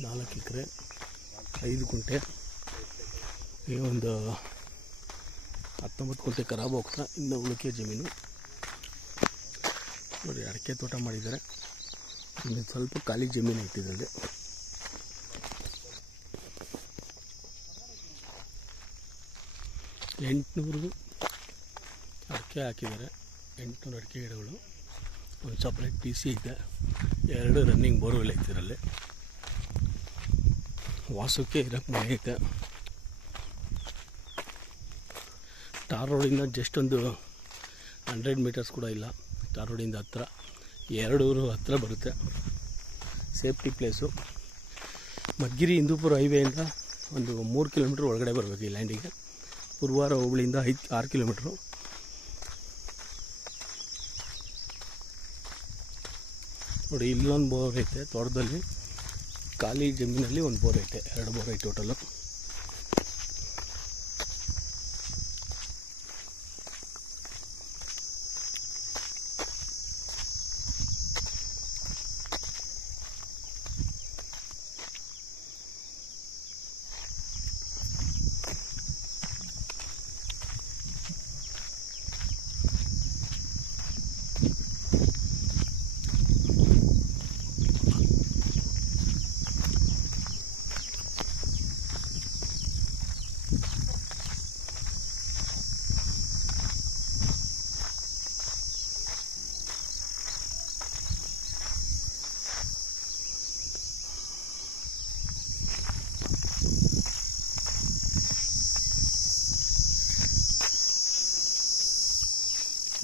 4 ಎಕರೆ 5 ಗುಂಟೆ. ಈ ಒಂದು 19 ಗುಂಟೆ ಖರಾಬ್ ಹೋಗ್ತಾ ಇನ್ನು ಉಳಿಕೆ ಜಮೀನು ನೋಡಿ. ಅಡಿಕೆ ತೋಟ ಮಾಡಿದ್ದಾರೆ. ಇನ್ನು ಸ್ವಲ್ಪ ಖಾಲಿ ಜಮೀನು ಇಟ್ಟಿದ್ರಲ್ಲಿ 800 ಅಡಿಕೆ ಹಾಕಿದ್ದಾರೆ. 800 ಅಡಿಕೆ ಗಿಡಗಳು. ಒಂದು ಸಪ್ರೇಟ್ PC ಇದೆ. 2 ರನ್ನಿಂಗ್ ಬೋರ್ವೆಲ್ ಐತಿರಲ್ಲಿ. ವಾಸಕ್ಕೆ ಇರೋಕ್ಕೆ ಮನೆ ಐತೆ. ಟಾರ್ ರೋಡಿಂದ ಜಸ್ಟ್ ಒಂದು 100 ಮೀಟರ್ಸ್ ಕೂಡ ಇಲ್ಲ. ಟಾರ್ ರೋಡಿಂದ ಹತ್ರ 2 ಊರು ಹತ್ರ ಬರುತ್ತೆ. Safety place. ಮದ್ಗಿರಿ ಹಿಂದೂಪುರ ಹೈವೇಯಿಂದ ಒಂದು 3 ಕಿಲೋಮೀಟ್ರ್ ಒಳಗಡೆ ಬರಬೇಕು ಈ ಲ್ಯಾಂಡಿಗೆ. ಪುರವಾರ ಹೋಬಳಿಯಿಂದ 6 ಕಿಲೋಮೀಟ್ರು. ನೋಡಿ ಇಲ್ಲೊಂದು ಬೋರ್ ಐತೆ ತೋಟದಲ್ಲಿ. ಖಾಲಿ ಜಮೀನಲ್ಲಿ ಒಂದು ಬೋರ್ ಐತೆ. 2 ಬೋರ್ ಐತೆ ಟೋಟಲು.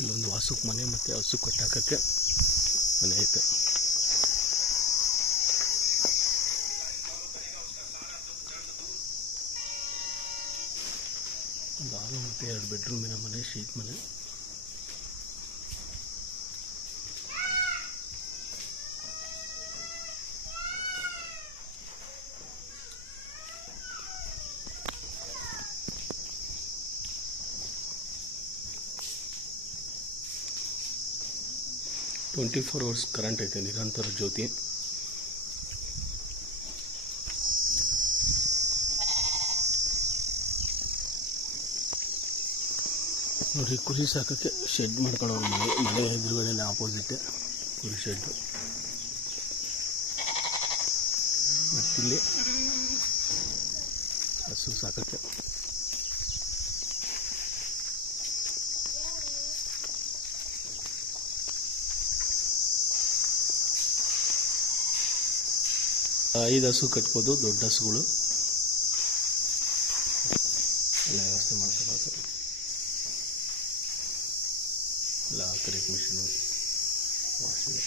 ಇಲ್ಲೊಂದು ಹಸುಕ್ಕೆ ಮನೆ ಮತ್ತು ಹಸು ಕಟ್ಟಾಕಕ್ಕೆ ಮನೆ ಐತೆ. ಒಂದು ಹಾಲು ಮತ್ತು 2 ಬೆಡ್ರೂಮಿನ ಮನೆ, ಶೀಟ್ ಮನೆ. ಟ್ವೆಂಟಿ 24 hours ಕರೆಂಟ್ ಐತೆ, ನಿರಂತರ ಜ್ಯೋತಿ. ನೋಡಿ ಕುರಿ ಸಾಕೋಕ್ಕೆ ಶೆಡ್ ಮಾಡ್ಕೊಳ್ಳೋ ಮನೆ ಎದುರುಗಡೆ ಆಪೋಸಿಟ್ ಕುರಿ ಶೆಡ್ಡು. ಮತ್ತಿಲ್ಲಿ ಹಸು ಸಾಕೋಕ್ಕೆ. ಐದು ಹಸು ಕಟ್ಬೋದು, ದೊಡ್ಡ ಹಸುಗಳು. ಎಲ್ಲ ವ್ಯವಸ್ಥೆ ಮಾಡ್ಕೋಬೇಕು. ಎಲ್ಲ ಕರೆಕ್ಟ್ ಮಿಷಿನು, ವಾಷಿಂಗ್.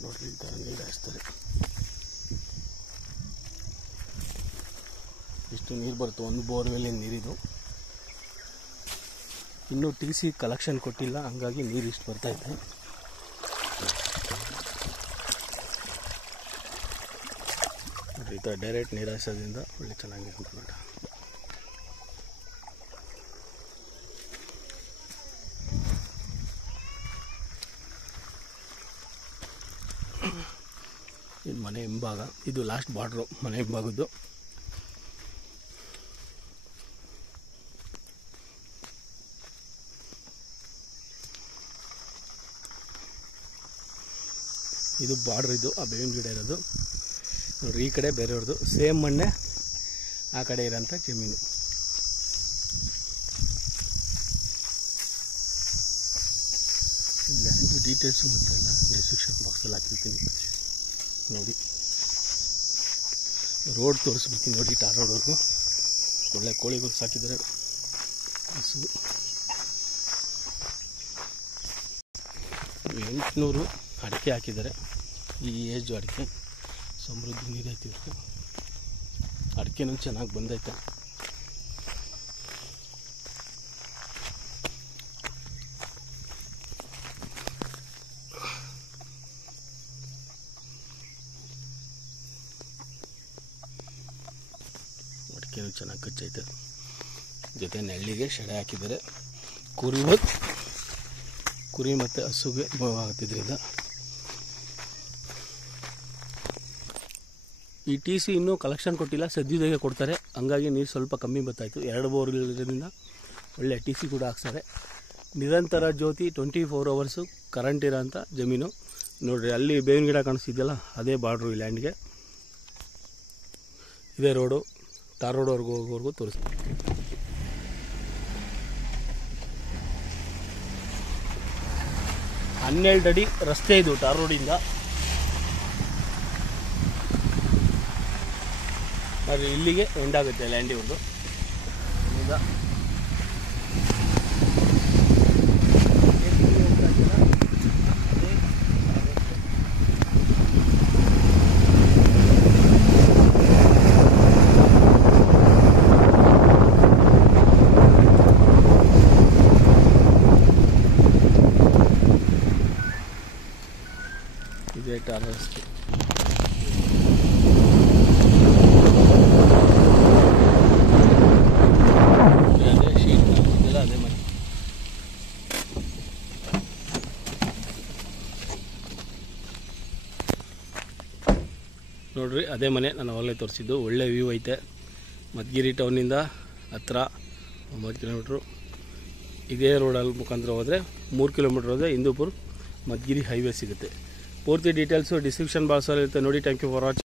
ನೋಡ್ರಿ ಈ ಥರ ನೀರು ಹಾಯಿಸ್ತಾರೆ. ಇಷ್ಟು ನೀರು ಬರುತ್ತೆ ಒಂದು ಬೋರ್ವೆಲ್ಲಿನ ನೀರಿದು. ಇನ್ನೂ TC ಕಲೆಕ್ಷನ್ ಕೊಟ್ಟಿಲ್ಲ, ಹಂಗಾಗಿ ನೀರು ಇಷ್ಟು ಬರ್ತೈತೆ. ಈ ಥರ ಡೈರೆಕ್ಟ್ ನೀರು ಹಾಯಿಸೋದ್ರಿಂದ ಒಳ್ಳೆ ಚೆನ್ನಾಗಿ ಉಂಟು. ಇದು ಮನೆ ಹಿಂಭಾಗ. ಇದು ಲಾಸ್ಟ್ ಬಾರ್ಡ್ರು ಮನೆ ಹಿಂಭಾಗದ್ದು. ಇದು ಬಾರ್ಡ್ರ್. ಇದು ಆ ಬೇವಿನ ಗಿಡ ಇರೋದು ನೋಡ್ರಿ. ಈ ಕಡೆ ಬೇರೆಯವ್ರದ್ದು ಸೇಮ್ ಮಣ್ಣೆ ಆ ಕಡೆ ಇರೋಂಥ ಜಮೀನು. ಲ್ಯಾಂಡ್ ಡೀಟೇಲ್ಸು ಮತ್ತೆಲ್ಲ ಡಿಸ್ಕ್ರಿಪ್ಷನ್ ಬಾಕ್ಸಲ್ಲಿ ಹಾಕಿರ್ತೀನಿ ನೋಡಿ. ರೋಡ್ ತೋರಿಸ್ಬಿಡ್ತೀನಿ ನೋಡಿ. ಟಾರ್ ರೋಡ್ವರೆಗೂ ಒಳ್ಳೆ ಕೋಳಿಗಳು ಸಾಕಿದ್ದಾರೆ. ಹಸು 800 ಅಡಿಕೆ ಹಾಕಿದ್ದಾರೆ. ಈ ಏಜು ಅಡಿಕೆ ಸಮೃದ್ಧಿ ನೀರೈತಿ. ಅಡಿಕೆನೂ ಚೆನ್ನಾಗಿ ಬಂದೈತೆ. ಚೆನ್ನಾಗಿ ಕಚ್ಚೈತೆ. ಜೊತೆ ನೆಳ್ಳಿಗೆ ಶೆಡೆ ಹಾಕಿದ್ದಾರೆ. ಕುರಿ ಮತ್ತು ಹಸುಗೆ ಆಗ್ತಿದ್ರಿಂದ ಈ ಟಿ ಸಿ ಇನ್ನೂ ಕಲೆಕ್ಷನ್ ಕೊಟ್ಟಿಲ್ಲ, ಸದ್ಯದಾಗೆ ಕೊಡ್ತಾರೆ. ಹಂಗಾಗಿ ನೀರು ಸ್ವಲ್ಪ ಕಮ್ಮಿ ಬರ್ತಾಯಿತ್ತು. 2 ಬೋರ್ ಇರೋದ್ರಿಂದ ಒಳ್ಳೆ ಟಿ ಸಿ ಕೂಡ ಹಾಕ್ತಾರೆ. ನಿರಂತರ ಜ್ಯೋತಿ 24 ಅವರ್ಸು ಕರೆಂಟ್ ಇರೋಂಥ ಜಮೀನು. ನೋಡಿರಿ, ಅಲ್ಲಿ ಬೇವಿನ ಗಿಡ ಕಾಣಿಸ್ತಿದೆಯಲ್ಲ, ಅದೇ ಬಾರ್ಡ್ರು ಈ ಲ್ಯಾಂಡ್ಗೆ. ಇದೇ ರೋಡು, ಟಾರ್ ರೋಡ್ವರೆಗೂ ಹೋಗೋವರೆಗೂ ತೋರಿಸ್ತೀವಿ. 12 ಅಡಿ ರಸ್ತೆ ಇದು ಟಾರ್ ರೋಡಿಂದ. ಆದರೆ ಇಲ್ಲಿಗೆ ಎಂಡ್ ಆಗುತ್ತೆ ಲ್ಯಾಂಡ್ ಇವ್ರದ್ದು. ಇದೇ ಟಾರ್ ರಸ್ತೆ. ಅದೇ ಮನೆ. ನೋಡ್ರಿ, ಅದೇ ಮನೆ ನಾನು ಅವಾಗಲೇ ತೋರಿಸಿದ್ದು. ಒಳ್ಳೆ ವ್ಯೂ ಐತೆ. ಮಧುಗಿರಿ ಟೌನಿಂದ ಹತ್ರ 9 ಕಿಲೋಮೀಟ್ರು. ಇದೇ ರೋಡಲ್ಲಿ ಮುಖಾಂತರ ಹೋದರೆ 3 ಕಿಲೋಮೀಟ್ರ್ ಹೋದರೆ ಹಿಂದೂಪುರ ಮಧುಗಿರಿ ಹೈವೇ ಸಿಗುತ್ತೆ. ಪೂರ್ತಿ ಡೀಟೇಲ್ಸು ಡಿಸ್ಕ್ರಿಪ್ಷನ್ ಬಾಕ್ಸಲ್ಲಿ ಇರುತ್ತೆ ನೋಡಿ. Thank you for watching.